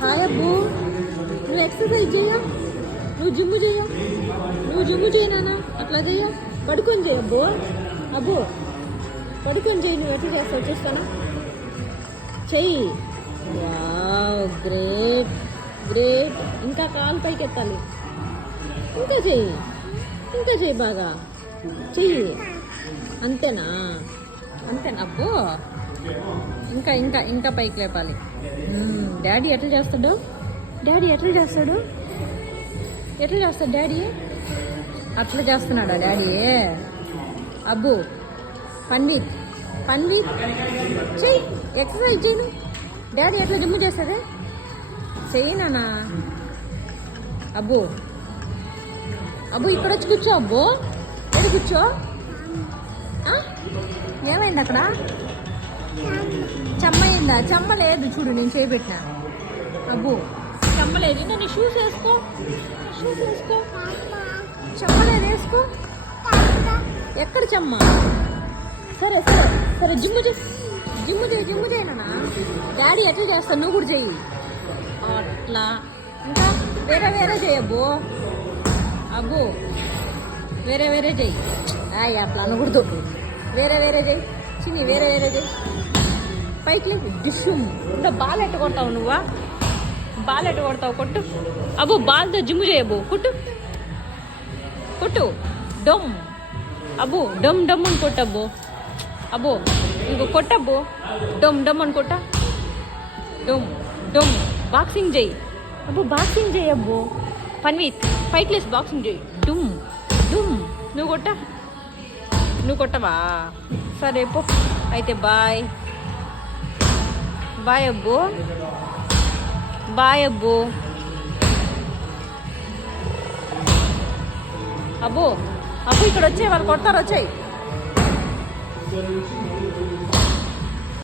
Hi అబ్బు నువ్వు exercise చేయ నువ్వు జిమ్ చేయ నువ్వు జిమ్ చేయనా అట్లా చేయ పడుకొని చేయ అబ్బో అబ్బో పడుకొని చేయి నువ్వు ఎట్లా చేస్తావు చూస్తానా చెయ్యి వావ్ గ్రేట్ గ్రేట్ ఇంకా కాలు పైకి ఎత్తాలి ఇంకా చెయ్యి ఇంకా చెయ్యి బాగా చెయ్యి అంతేనా అంతేనా అబ్బో ఇంకా ఇంకా ఇంకా పైకి లేపాలి. డాడీ ఎట్లా చేస్తాడు? డాడీ ఎట్లా చేస్తాడు? ఎట్లా చేస్తాడు డాడీ? అట్లా చేస్తున్నాడా డాడీ? అబ్బు పన్వీత్ పన్వీత్ చెయ్యి ఎక్సర్సైజ్ చేయను. డాడీ ఎట్లా జిమ్ చేస్తారే చెయ్యి నానా అబ్బు. అబ్బు ఇక్కడ వచ్చి కూర్చో అబ్బు. ఎక్కడ కూర్చో? ఏమైంది అక్కడ? చెమ్మయిందా చెమ్మ లేదు చూడు నేను చేపెట్టిన. అబ్బు. చెమ్మ లేదు. ఇంకా నీ షూస్ వేసుకో. షూస్ వేసుకో. చెమ్మ లేదు వేసుకో. ఎక్కడ చెమ్మ? సరే సరే సరే జిమ్ చేయి. జిమ్ చేయి జిమ్ చేయనా డాడీ ఎట్లా చేస్తావు నువ్వు కూడా చెయ్యి. అట్లా. ఇంకా వేరే వేరే చేయబ్బు అబ్బు. వేరే వేరే చెయ్యి అయ్యి అట్లా అనకూడదు. వేరే వేరే చెయ్యి చిన్ని వేరే వేరేది పైకి లేదు డిష్యూమ్. ఇంకా బాల్ ఎట్టు కొడతావు నువ్వా? బాల్ ఎట్టు కొడతావు? కొట్టు. అబ్బో బాల్తో జిమ్ చేయబు. కొట్టు. కొట్టు. డమ్. అబ్బో డమ్ డమ్ అని కొట్టబ్బో. అబ్బో ఇంకో కొట్టబ్బో. డమ్ డమ్ అని కొట్ట. డమ్ డమ్. బాక్సింగ్ చేయి. అబ్బో బాక్సింగ్ చెయ్యి పన్వీత్ ఫైవ్ లేస్ బాక్సింగ్ చేయి. డుమ్ డుమ్. నువ్వు కొట్ట. నువ్వు కొట్టవా? సరే పో. అయితే బాయ్. బాయ్ అబ్బు. బాయ్ అబ్బు. అబ్బు అబ్బు ఇక్కడ వచ్చే వాళ్ళు కొడతారు వచ్చాయి.